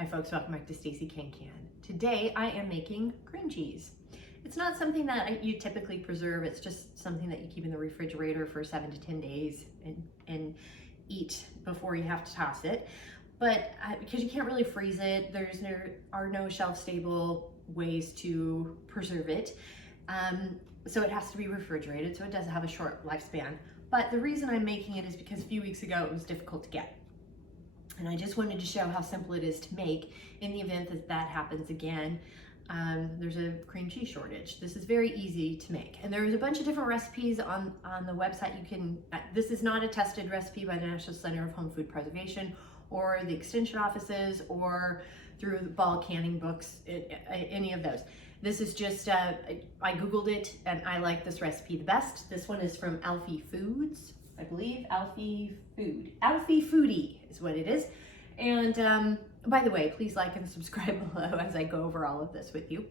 Hi folks, welcome back to Stacey Can. Today I am making cream cheese. It's not something that you typically preserve, it's just something that you keep in the refrigerator for 7 to 10 days and eat before you have to toss it. But because you can't really freeze it, there are no shelf-stable ways to preserve it. So it has to be refrigerated, so it does have a short lifespan. But the reason I'm making it is because a few weeks ago it was difficult to get. And I just wanted to show how simple it is to make in the event that that happens again. There's a cream cheese shortage. This is very easy to make. And there's a bunch of different recipes on the website. This is not a tested recipe by the National Center of Home Food Preservation or the extension offices or through the Ball canning books, any of those. This is just, I Googled it and I like this recipe the best. This one is from Alfie Foods, I believe. Alfie Foodie is what it is. And by the way, please like and subscribe below as I go over all of this with you.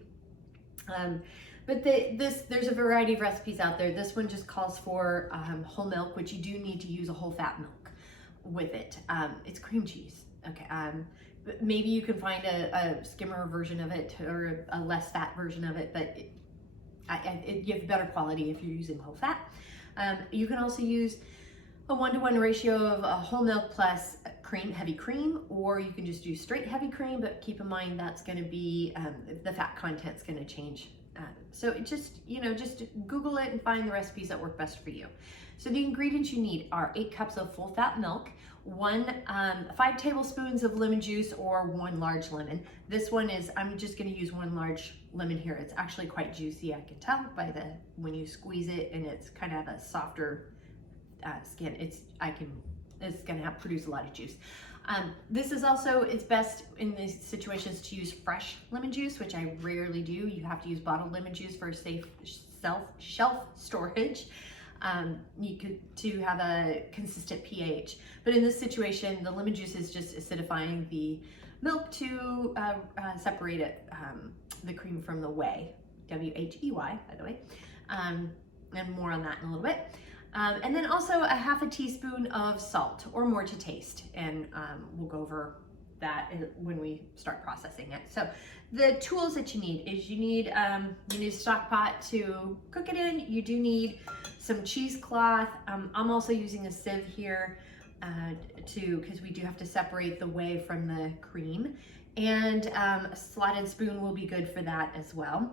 But there's a variety of recipes out there. This one just calls for whole milk, which you do need to use a whole fat milk with it. It's cream cheese. Okay. But maybe you can find a skimmer version of it or a less fat version of it, but you have better quality if you're using whole fat. You can also use a 1-to-1 ratio of whole milk plus cream, heavy cream, or you can just do straight heavy cream, but keep in mind that's going to be, the fat content's going to change. So it just Google it and find the recipes that work best for you. So the ingredients you need are 8 cups of full fat milk, 5 tablespoons of lemon juice or 1 large lemon. This one is, I'm just going to use 1 large lemon here. It's actually quite juicy, I can tell by when you squeeze it, and it's kind of a softer skin. It's going to produce a lot of juice. This is also, it's best in these situations to use fresh lemon juice, which I rarely do. You have to use bottled lemon juice for safe shelf storage. To have a consistent pH. But in this situation, the lemon juice is just acidifying the milk to separate it, the cream from the whey, W-H-E-Y, by the way. And more on that in a little bit. And then also a half a teaspoon of salt or more to taste. And we'll go over that when we start processing it. So the tools that you need is you need a stock pot to cook it in. You do need some cheesecloth. I'm also using a sieve here because we do have to separate the whey from the cream. And a slotted spoon will be good for that as well.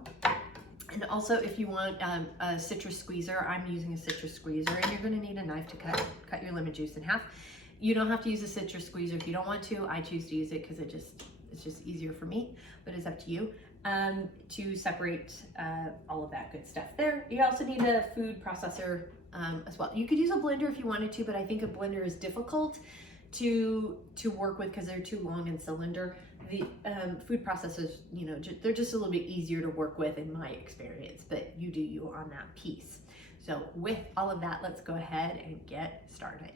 And also if you want a citrus squeezer, I'm using a citrus squeezer, and you're gonna need a knife to cut your lemon juice in half. You don't have to use a citrus squeezer if you don't want to. I choose to use it because it's just easier for me, but it's up to you to separate all of that good stuff there. You also need a food processor as well. You could use a blender if you wanted to, but I think a blender is difficult to work with because they're too long in cylinder. The food processors, they're just a little bit easier to work with in my experience, but you do you on that piece. So with all of that, let's go ahead and get started.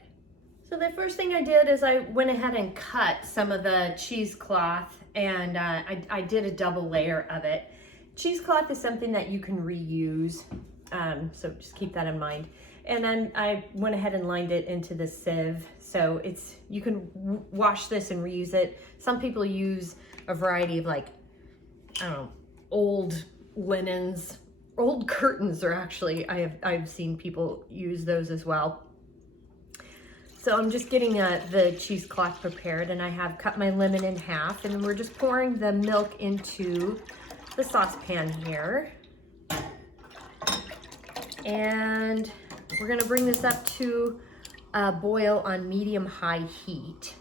So the first thing I did is I went ahead and cut some of the cheesecloth, and I did a double layer of it. Cheesecloth is something that you can reuse, so just keep that in mind. And then I went ahead and lined it into the sieve, so you can wash this and reuse it. Some people use a variety of old linens, old curtains are actually, I've seen people use those as well. So I'm just getting the cheesecloth prepared, and I have cut my lemon in half, and then we're just pouring the milk into the saucepan here. And we're gonna bring this up to a boil on medium-high heat.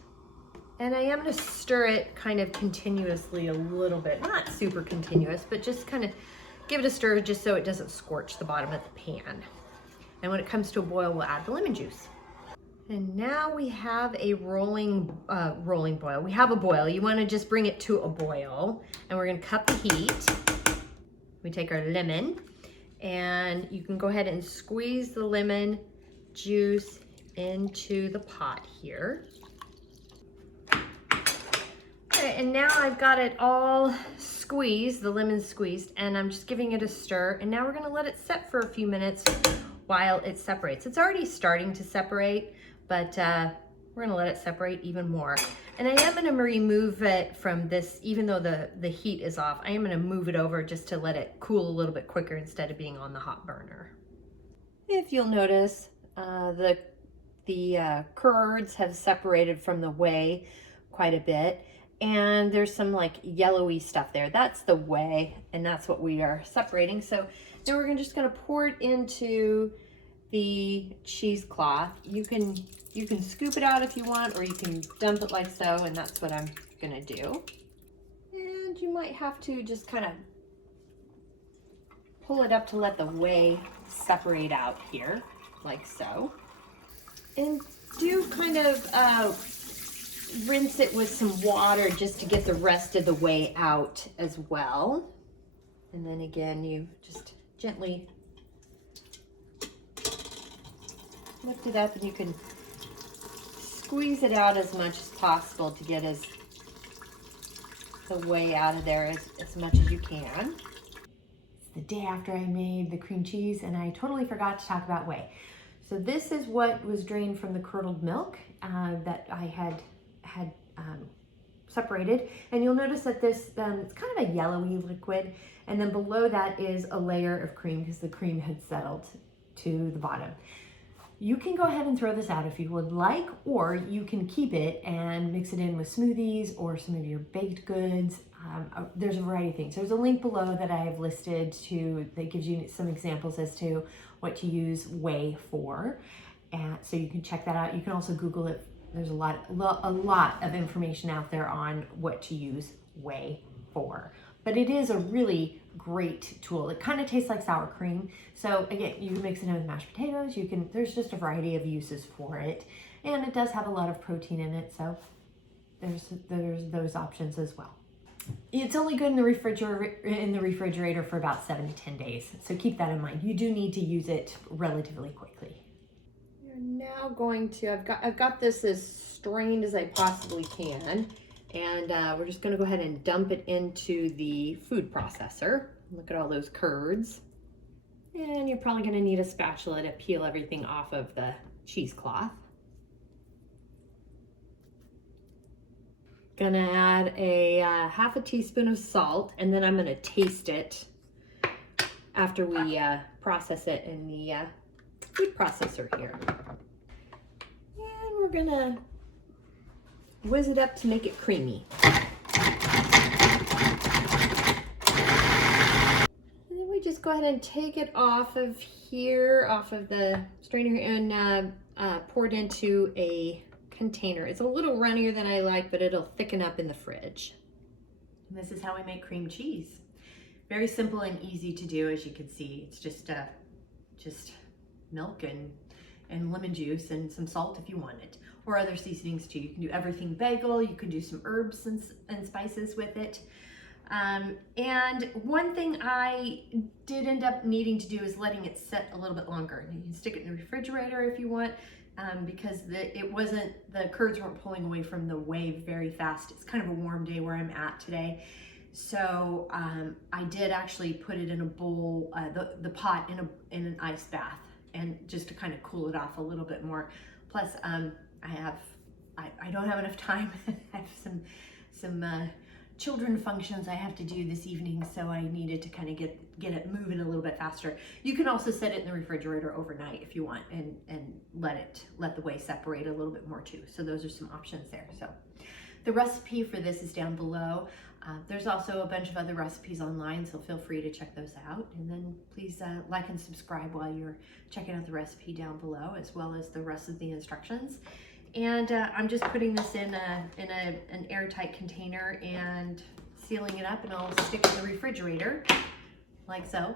And I am gonna stir it kind of continuously a little bit, not super continuous, but just kind of give it a stir just so it doesn't scorch the bottom of the pan. And when it comes to a boil, we'll add the lemon juice. And now we have a rolling boil. We have a boil. You want to just bring it to a boil, and we're going to cut the heat. We take our lemon, and you can go ahead and squeeze the lemon juice into the pot here. Okay, and now I've got it all squeezed, the lemon squeezed, and I'm just giving it a stir. And now we're going to let it set for a few minutes while it separates. It's already starting to separate, but we're gonna let it separate even more. And I am gonna remove it from this, even though the heat is off, I am gonna move it over just to let it cool a little bit quicker instead of being on the hot burner. If you'll notice, the curds have separated from the whey quite a bit, and there's some like yellowy stuff there. That's the whey, and that's what we are separating. So now we're just gonna pour it into the cheesecloth. You can scoop it out if you want, or you can dump it like so, and that's what I'm gonna do. And you might have to just kind of pull it up to let the whey separate out here, like so. And do kind of rinse it with some water just to get the rest of the whey out as well. And then again, you just gently lift it up, and you can squeeze it out as much as possible to get the whey out of there as much as you can. It's the day after I made the cream cheese, and I totally forgot to talk about whey. So this is what was drained from the curdled milk that I had separated. And you'll notice that this, it's kind of a yellowy liquid. And then below that is a layer of cream because the cream had settled to the bottom. You can go ahead and throw this out if you would like, or you can keep it and mix it in with smoothies or some of your baked goods. There's a variety of things. There's a link below that I have listed that gives you some examples as to what to use whey for. And so you can check that out. You can also Google it. There's a lot of information out there on what to use whey for. But it is a really great tool. It kind of tastes like sour cream. So again, you can mix it in with mashed potatoes. There's just a variety of uses for it. And it does have a lot of protein in it. So there's those options as well. It's only good in the refrigerator for about 7 to 10 days. So keep that in mind. You do need to use it relatively quickly. We're now going to, I've got this as strained as I possibly can. And we're just gonna go ahead and dump it into the food processor. Look at all those curds. And you're probably gonna need a spatula to peel everything off of the cheesecloth. Gonna add a half a teaspoon of salt, and then I'm gonna taste it after we process it in the food processor here. And we're gonna whiz it up to make it creamy. And then we just go ahead and take it off of here, off of the strainer, and pour it into a container. It's a little runnier than I like, but it'll thicken up in the fridge. And this is how we make cream cheese. Very simple and easy to do, as you can see. It's just milk and lemon juice and some salt if you want it, or other seasonings too. You can do everything bagel. You can do some herbs and spices with it. And one thing I did end up needing to do is letting it set a little bit longer. You can stick it in the refrigerator if you want, because the curds weren't pulling away from the whey very fast. It's kind of a warm day where I'm at today. So I did actually put it in a bowl, the pot in an ice bath, and just to kind of cool it off a little bit more. Plus, I don't have enough time. I have some children functions I have to do this evening, so I needed to kind of get it moving a little bit faster. You can also set it in the refrigerator overnight if you want, and let the whey separate a little bit more too. So those are some options there. So the recipe for this is down below. There's also a bunch of other recipes online, so feel free to check those out. And then please like and subscribe while you're checking out the recipe down below, as well as the rest of the instructions. And I'm just putting this in an airtight container and sealing it up, and I'll stick it in the refrigerator like so.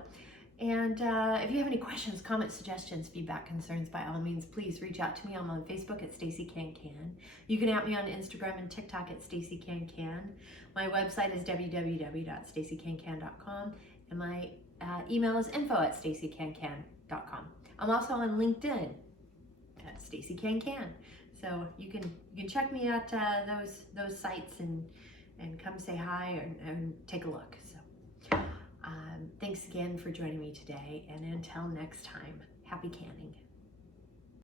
And if you have any questions, comments, suggestions, feedback, concerns, by all means, please reach out to me. I'm on Facebook at Stacey Can. You can at me on Instagram and TikTok at Stacey Can. My website is www.staceycancan.com, and my email is info@staceycancan.com. I'm also on LinkedIn at Stacey Can. So you can check me at those sites and come say hi and take a look. So thanks again for joining me today, and until next time, happy canning.